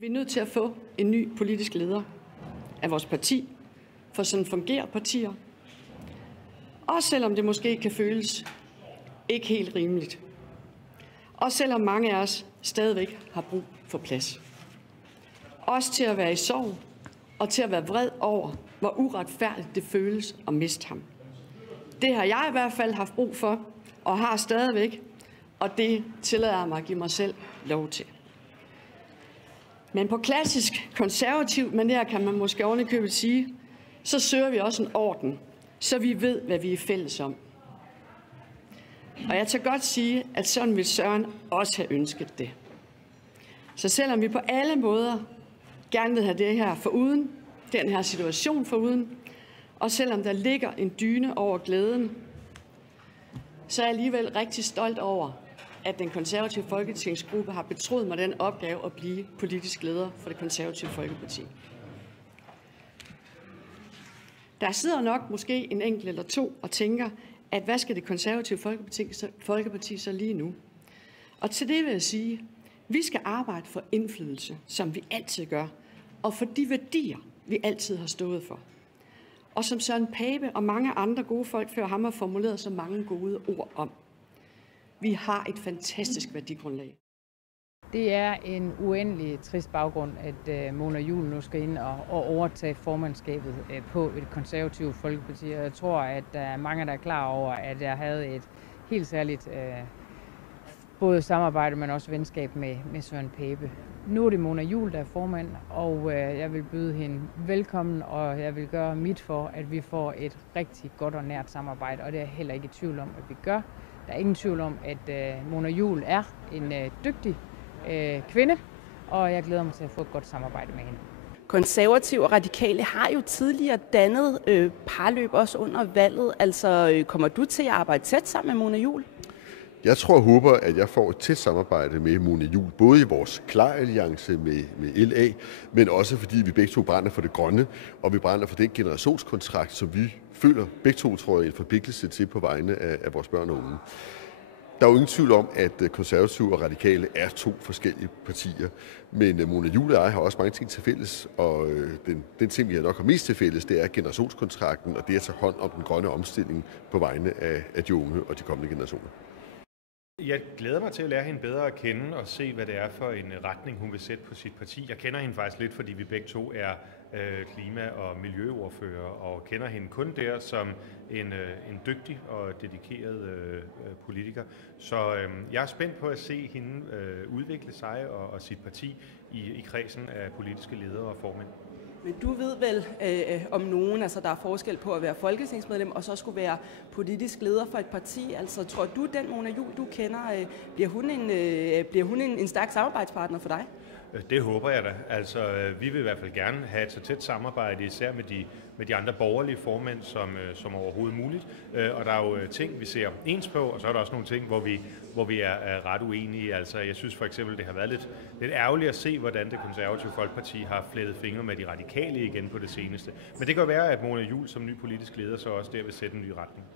Vi er nødt til at få en ny politisk leder af vores parti, for sådan fungerer partier. Også selvom det måske kan føles ikke helt rimeligt. Også selvom mange af os stadigvæk har brug for plads. Også til at være i sorg og til at være vred over, hvor uretfærdigt det føles at miste ham. Det har jeg i hvert fald haft brug for og har stadigvæk, og det tillader jeg mig at give mig selv lov til. Men på klassisk konservativ manér kan man måske ovenikøbet sige, så søger vi også en orden, så vi ved, hvad vi er fælles om. Og jeg tør godt sige, at sådan vil Søren også have ønsket det. Så selvom vi på alle måder gerne vil have det her foruden, den her situation foruden, og selvom der ligger en dyne over glæden, så er jeg alligevel rigtig stolt over, at den konservative folketingsgruppe har betroet mig den opgave at blive politisk leder for det konservative Folkeparti. Der sidder nok måske en enkelt eller to og tænker, at hvad skal det konservative Folkeparti så lige nu? Og til det vil jeg sige, vi skal arbejde for indflydelse, som vi altid gør, og for de værdier, vi altid har stået for. Og som Søren Pape og mange andre gode folk før ham har formuleret så mange gode ord om. Vi har et fantastisk værdigrundlag. Det er en uendelig trist baggrund, at Mona Juul nu skal ind og overtage formandskabet på et konservativt Folkeparti. Jeg tror, at der er mange, der er klar over, at jeg havde et helt særligt både samarbejde, men også venskab med Søren Pape. Nu er det Mona Juul, der er formand, og jeg vil byde hende velkommen, og jeg vil gøre mit for, at vi får et rigtig godt og nært samarbejde, og det er jeg heller ikke i tvivl om, at vi gør. Der er ingen tvivl om, at Mona Juul er en dygtig kvinde, og jeg glæder mig til at få et godt samarbejde med hende. Konservative og radikale har jo tidligere dannet parløb også under valget. Altså, kommer du til at arbejde tæt sammen med Mona Juul? Jeg tror og håber, at jeg får et tæt samarbejde med Mona Juul, både i vores KLAR-alliance med LA, men også fordi vi begge to brænder for det grønne, og vi brænder for den generationskontrakt, som vi føler begge to, tror jeg, en forpligtelse til på vegne af vores børn og unge. Der er jo ingen tvivl om, at konservative og radikale er to forskellige partier, men Mona Juul og jeg har også mange ting til fælles, og den ting, vi nok har mest til fælles, det er generationskontrakten og det at tage hånd om den grønne omstilling på vegne af de unge og de kommende generationer. Jeg glæder mig til at lære hende bedre at kende og se, hvad det er for en retning, hun vil sætte på sit parti. Jeg kender hende faktisk lidt, fordi vi begge to er klima- og miljøordfører, og kender hende kun der som en dygtig og dedikeret politiker. Så jeg er spændt på at se hende udvikle sig og sit parti i kredsen af politiske ledere og formænd. Men du ved vel om nogen, altså der er forskel på at være folketingsmedlem og så skulle være politisk leder for et parti. Altså tror du, den Mona Juul, du kender, bliver hun en stærk samarbejdspartner for dig? Det håber jeg da. Altså, vi vil i hvert fald gerne have et så tæt samarbejde, især med de andre borgerlige formænd, som overhovedet muligt. Og der er jo ting, vi ser ens på, og så er der også nogle ting, hvor vi er ret uenige. Altså, jeg synes for eksempel, det har været lidt ærgerligt at se, hvordan det konservative Folkeparti har flettet fingre med de radikale igen på det seneste. Men det kan jo være, at Mona Juul som ny politisk leder så også der vil sætte en ny retning.